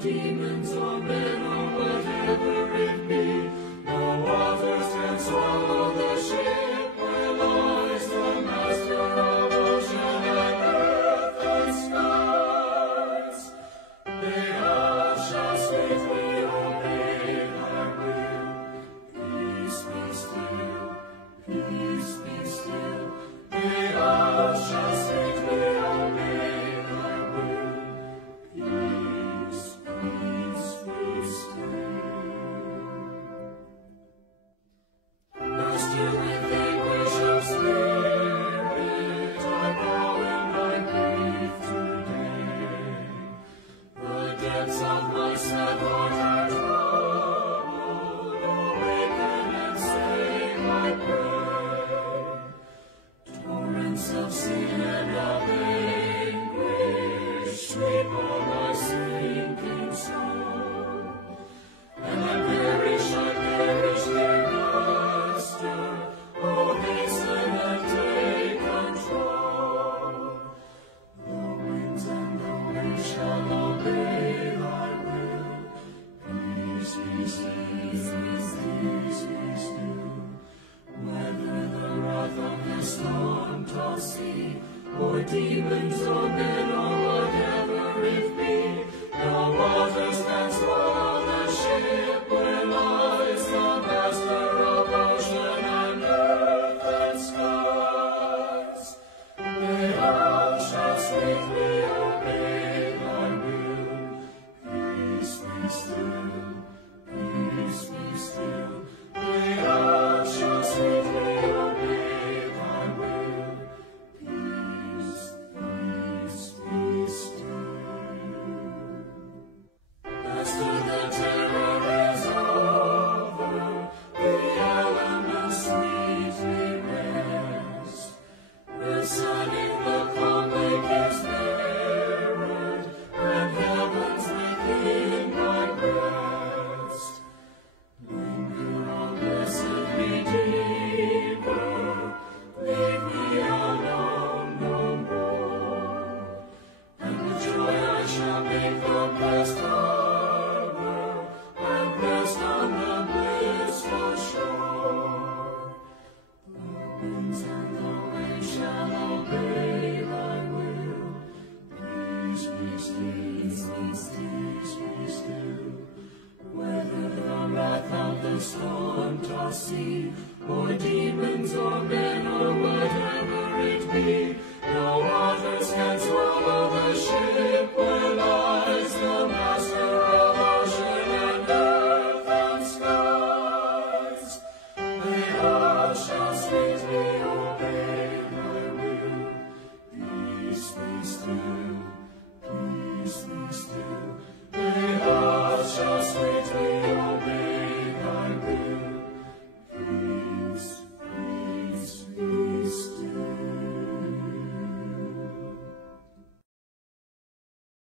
demons or men or whatever it be, no waters can swallow the ship where lies the Master of ocean and earth and skies. They all shall safely obey thy will. Peace be still, peace be still. They all shall safely obey thy will. Peace, peace be still. Master, with anguish of spirit, I bow in thy grief today. The depths of my sad heart are troubled. Awaken and save, I pray. Torrents of sin and of anguish sweep on my sinking soul. And I perish, dear Master. Oh, hasten and take control. The winds and the waves shall obey thy will. Peace be still, peace be still. Whether the wrath of the storm-tossed sea, or demons or men or whatever it be, no waters can swallow the ship where lies the Master of ocean and earth and skies. They all shall sweetly obey thy will. Peace be still, peace be still. They all shall sweetly obey thy will. Peace, peace be still. Master, the terror is over, the elements sweetly rest. The sun in the calm lake is mirrored, and heaven's within my breast. Linger, O blessed Redeemer, leave me alone no more. And with joy I shall make the blessed harbor, and rest on the blissful shore. The winds and the waves shall obey thy will. Peace be still, peace be still. Whether the wrath of the storm-tossed sea, or demons or